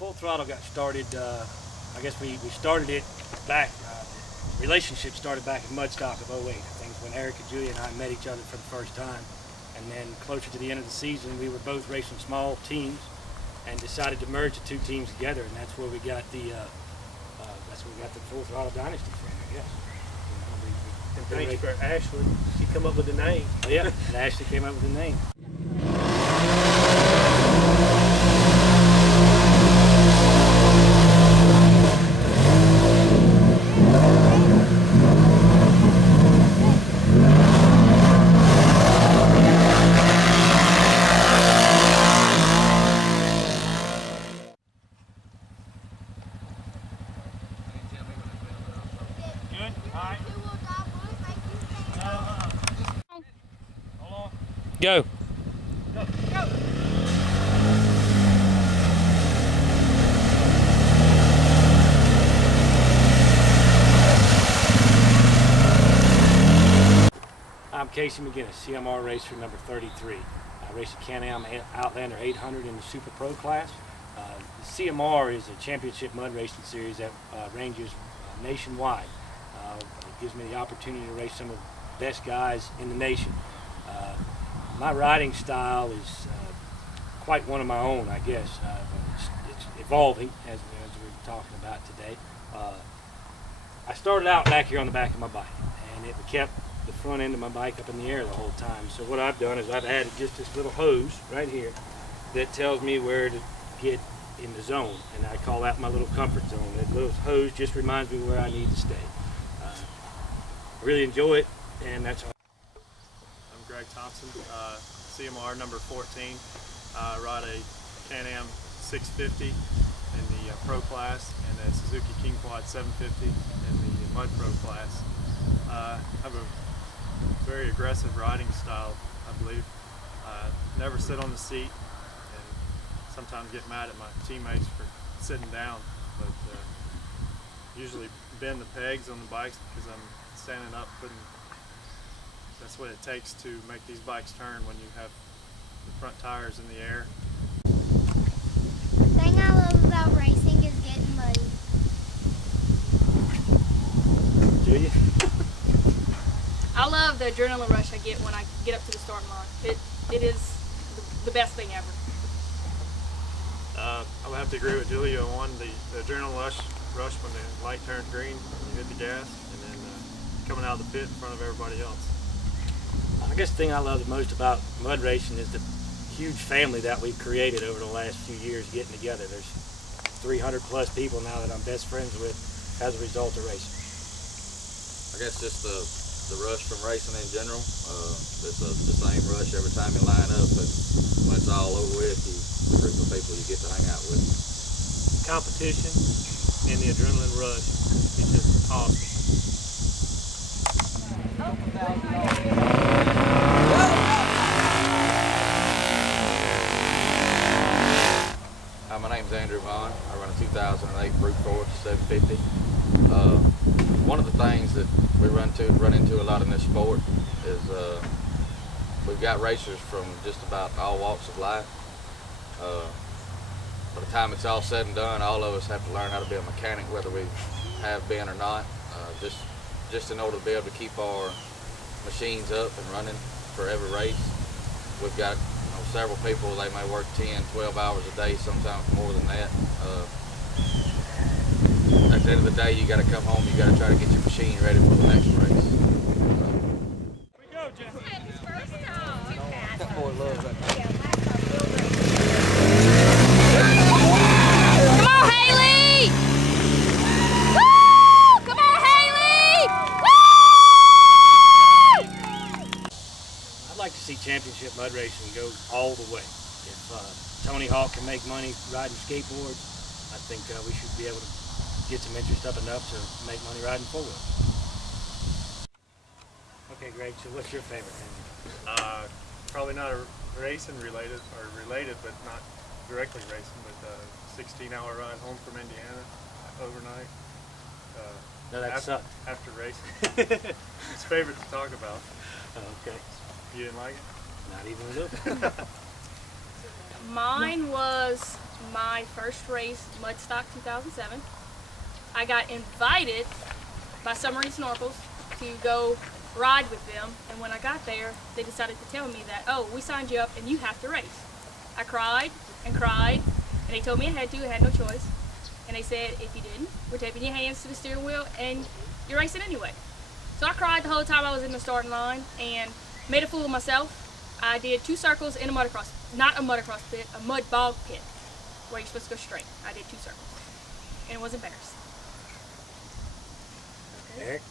Full Throttle got started, I guess we started it back, relationship started back in Mudstock of '08. I think when Eric and Julia and I met each other for the first time. And then closer to the end of the season, we were both racing small teams and decided to merge the two teams together. And that's where we got the, Full Throttle Dynasty from, I guess. And thanks for Ashley. She come up with the name. Oh, yeah, and Ashley came up with the name. Go. Go. Go. I'm Casey McGinnis, CMR racer number 33. I race a Can-Am Outlander 800 in the Super Pro class. The CMR is a championship mud racing series that ranges nationwide. It gives me the opportunity to race some of the best guys in the nation. My riding style is quite one of my own, I guess. It's evolving, as we're talking about today. I started out back here on the back of my bike, and it kept the front end of my bike up in the air the whole time. So what I've done is I've added just this little hose right here that tells me where to get in the zone, and I call that my little comfort zone. That little hose just reminds me where I need to stay. I really enjoy it, and that's all. Greg Thompson, CMR number 14. I ride a Can-Am 650 in the Pro class and a Suzuki King Quad 750 in the Mud Pro class. I have a very aggressive riding style, I believe. Never sit on the seat and sometimes get mad at my teammates for sitting down, but usually bend the pegs on the bikes because I'm standing up putting. That's what it takes to make these bikes turn when you have the front tires in the air. The thing I love about racing is getting muddy. Julia? I love the adrenaline rush I get when I get up to the starting line. It is the best thing ever. I would have to agree with Julia on the adrenaline rush when the light turns green, you hit the gas, and then coming out of the pit in front of everybody else. I guess the thing I love the most about mud racing is the huge family that we've created over the last few years getting together. There's 300 plus people now that I'm best friends with as a result of racing. I guess just the rush from racing in general. It's the same rush every time you line up, and when it's all over with, the group of people you get to hang out with. Competition and the adrenaline rush is just awesome. My name's Andrew Vaughn. I run a 2008 Brute Force 750. One of the things that we run into a lot in this sport is we've got racers from just about all walks of life. By the time it's all said and done, all of us have to learn how to be a mechanic, whether we have been or not, just in order to be able to keep our machines up and running for every race. We've got several people, they may work 10, 12 hours a day, sometimes more than that. At the end of the day, you got to come home, you got to try to get your machine ready for the next race. We go, Jeff. That boy loves that. Come on, Haley! Woo! Come on, Haley! Woo! I'd like to see championship mud racing go all the way. If Tony Hawk can make money riding skateboards, I think we should be able to get some interest up enough to make money riding four wheels. Okay, Greg, so what's your favorite thing? Probably not racing related, but not directly racing, but 16-hour ride home from Indiana overnight. No, that sucked. After racing. It's favorite to talk about. Okay. You didn't like it? Not even a little bit. Mine was my first race, Mudstock 2007. I got invited by Submarine Snorkels to go ride with them, and when I got there, they decided to tell me that, oh, we signed you up and you have to race. I cried and cried, and they told me I had to, I had no choice. And they said, if you didn't, we're taping your hands to the steering wheel and you're racing anyway. So I cried the whole time I was in the starting line and made a fool of myself. I did 2 circles in a motocross, not a motocross pit, a mud bog pit, where you're supposed to go straight. I did 2 circles, and was embarrassed. Eric?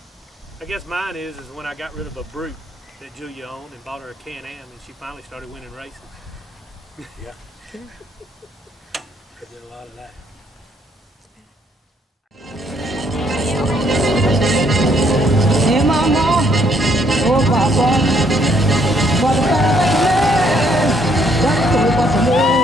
I guess mine is when I got rid of a brute that Julia owned and bought her a Can-Am, and she finally started winning races. Yeah. I did a lot of that. Hey mama, oh papa, what a man, that's the way to move.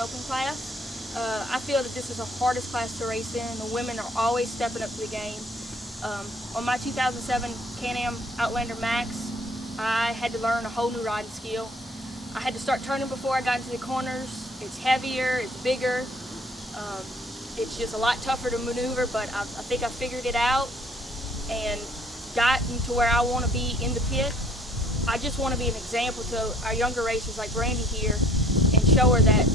Open class. I feel that this is the hardest class to race in. The women are always stepping up to the game. On my 2007 Can-Am Outlander Max, I had to learn a whole new riding skill. I had to start turning before I got into the corners. It's heavier, it's bigger. It's just a lot tougher to maneuver, but I think I figured it out and gotten to where I want to be in the pit. I just want to be an example to our younger racers like Brandy here and show her that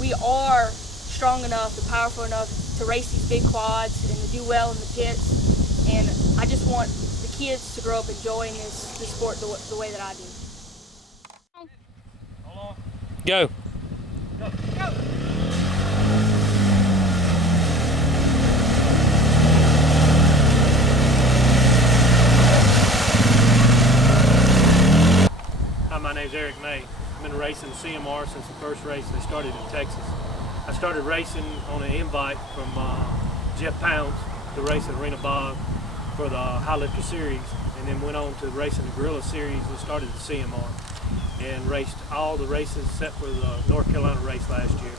we are strong enough and powerful enough to race these big quads and to do well in the pits. And I just want the kids to grow up enjoying this sport the way that I do. Go. Hi, my name's Eric May. I've been racing CMR since the first race they started in Texas. I started racing on an invite from Jeff Pounds to race at Arena Bog for the High Lifter Series, and then went on to racing the Gorilla Series and started the CMR and raced all the races except for the North Carolina race last year,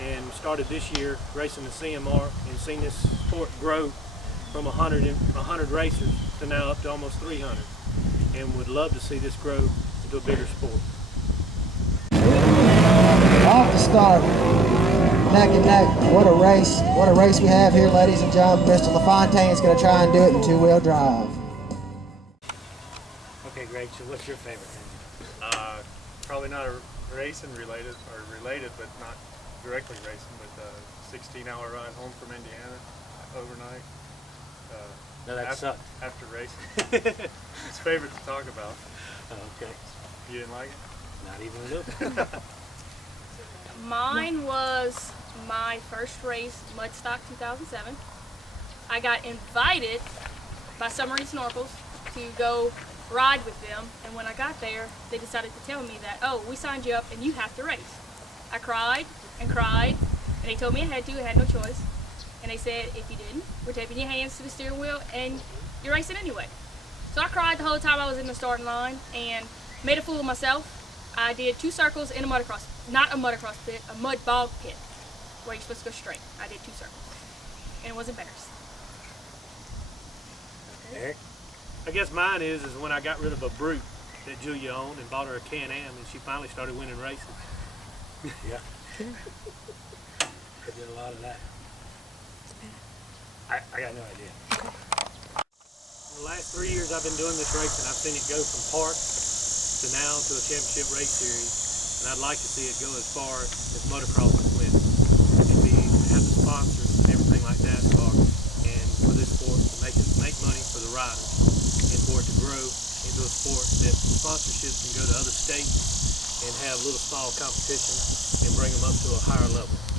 and started this year racing the CMR and seen this sport grow from 100 racers to now up to almost 300, and would love to see this grow into a bigger sport. Off the start, neck and neck. What a race we have here, ladies and gentlemen. Mr. LaFontaine is going to try and do it in 2-wheel drive. Okay, Greg, so what's your favorite thing? Probably not a racing related, or related, but not directly racing, but a 16-hour ride home from Indiana overnight. No, that sucked. After racing. It's favorite to talk about. Okay. You didn't like it? Not even a little. Mine was my first race, Mudstock 2007. I got invited by Submarine Snorkels to go ride with them, and when I got there, they decided to tell me that, oh, we signed you up and you have to race. I cried and cried, and they told me I had to, I had no choice. And they said, if you didn't, we're taping your hands to the steering wheel and you're racing anyway. So I cried the whole time I was in the starting line and made a fool of myself. I did 2 circles in a motocross, not a motocross pit, a mud bog pit, where you're supposed to go straight. I did 2 circles, and was embarrassed. Eric? I guess mine is when I got rid of a brute that Julia owned and bought her a Can-Am, and she finally started winning races. Yeah. I did a lot of that. I got no idea. The last 3 years I've been doing this racing, I've seen it go from park to now to a championship race series, and I'd like to see it go as far as motocross went, and have the sponsors and everything like that start, and for this sport to make money for the riders, and for it to grow into into a sport that sponsorships can go to other states and have little small competitions and bring them up to a higher level.